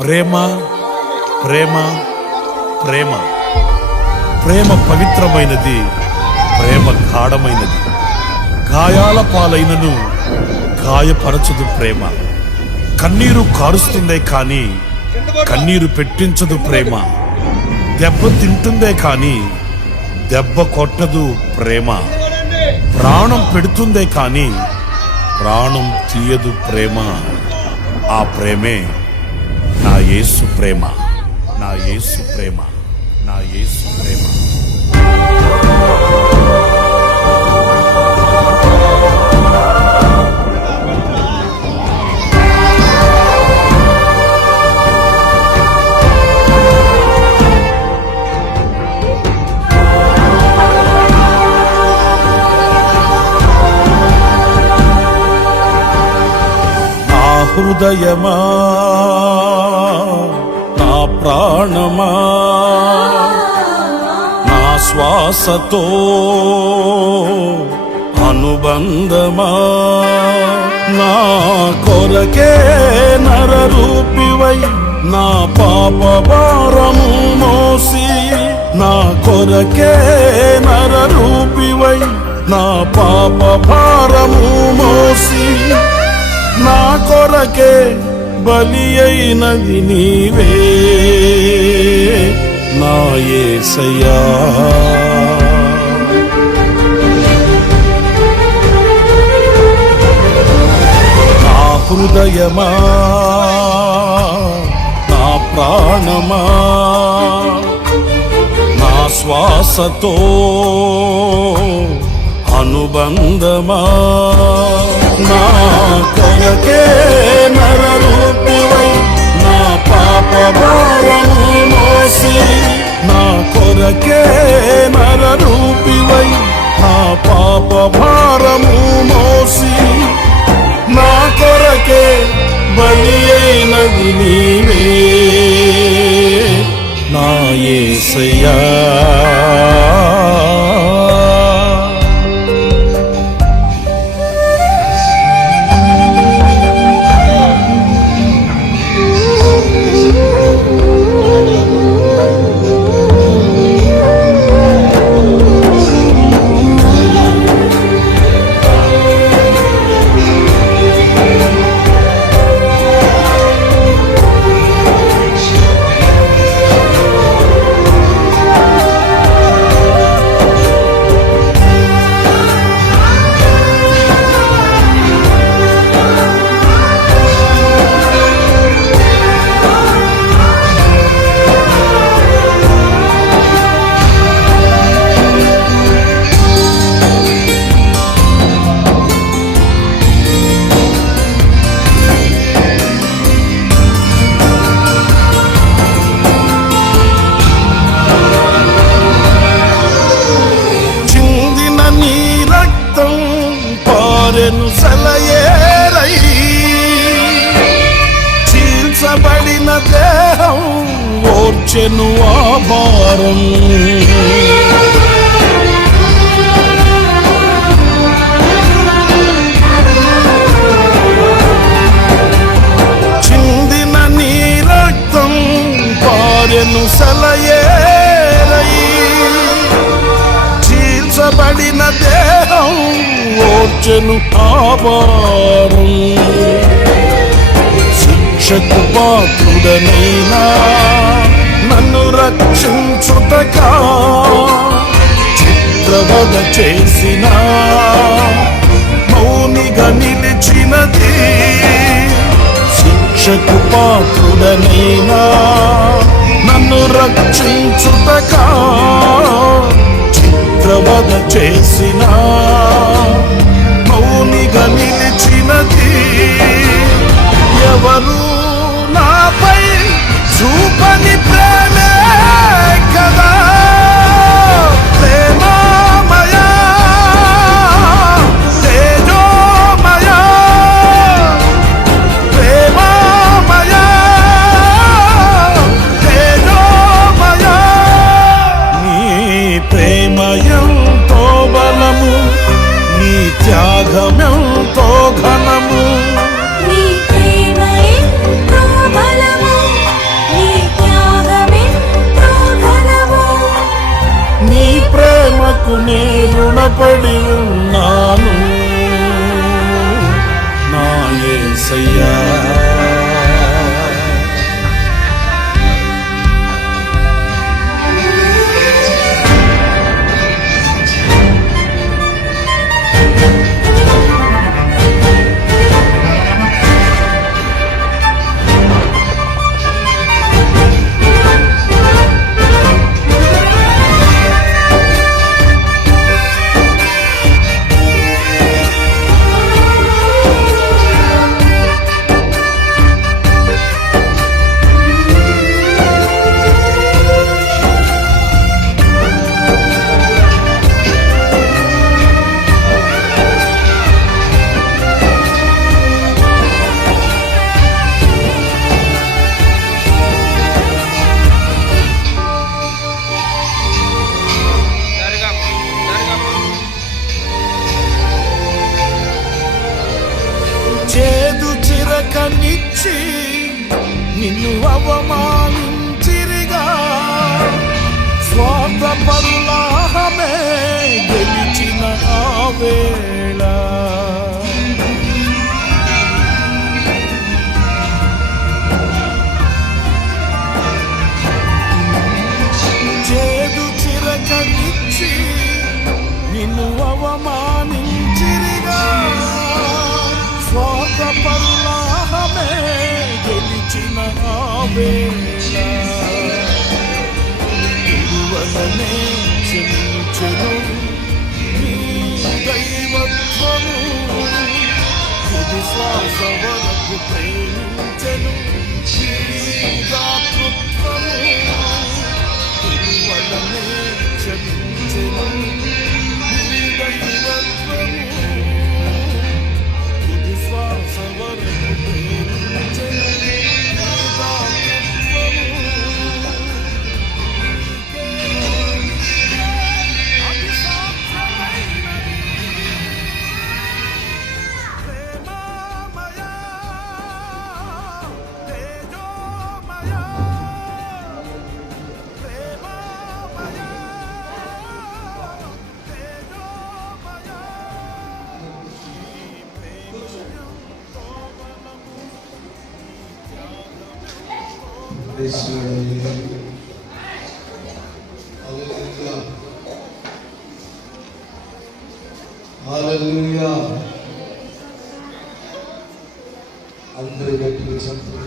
ప్రేమ ప్రేమ ప్రేమ ప్రేమ పవిత్రమైనది, ప్రేమ గాఢమైనది. గాయాల పాలైనను గాయపరచదు ప్రేమ. కన్నీరు కారుస్తుందే కాని కన్నీరు పెట్టించదు ప్రేమ. దెబ్బ తింటుందే కాని దెబ్బ కొట్టదు ప్రేమ. ప్రాణం పెడుతుందే కాని ప్రాణం తీయదు ప్రేమ. ఆ ప్రేమే నా యేసు ప్రేమ, నా యేసు ప్రేమ, నా యేసు ప్రేమ. హృదయమా, నా ప్రాణమా, నా శ్వాసతో అనుబంధమా, నా కొరకే నరరూపివై నా పాప భారము మోసి, నా కొరకే నరరూపివై నా పాప భారము మోసి, నా కొరకే బలి అయినది నీవే నా యేసయ్యా. నా హృదయమా, నా ప్రాణమా, నా శ్వాసతో అనుబంధమా, నా కొరకే నరరూపివై నా పాప భారము మోసి, నా కొరకే నరరూపివై నా పాప భారము మోసి, నా కొరకే బలి అయినది నీవే నా యేసయ్యా. సెలయేరై చీల్చబడిన దేహం ఓర్చెను ఆ భారం, చిందిన నీ రక్తం పారెను సెలయేరై చీల్చబడిన దేహం ఓర్చెను ఆ భారం. శిక్షకు పాత్రుడనైనా నన్ను రక్షించుటకా చిత్రవద చేసిన మౌనిగా నిలిచినది. శిక్షకు పాత్రుడనైనా నన్ను రక్షించుటకా చిత్రవద చేసిన మౌనిగా నిలిచినది. ఎవరు నాపై చూపని ప్రేమే కదా ప్రేమమయా, తేజోమయా, ప్రేమమయా, తేజోమయా. నీ ప్రేమయంతో బలము, నీ త్యాగమెంతో ఘనము, నీ ప్రేమ ఎంతో బలము, వేళ చేదు చిరకనిచ్చి నిన్ను అవమానించిరిగా స్వార్థ పల్లాహమే గెలిచిన ఆ వేళ విలువలనే క్షమించెను నీ దైవత్వము తుది శ్వాస వరకు ప్రేమించెను నీ దాతృత్వము విలువలనే క్షమించెను నీ దైవత్వము తుది శ్వాస వరకు ప్రేమించెను నీ దాతృత్వము హల్లెలూయా. అందరూ గట్టిగా చెప్పండి.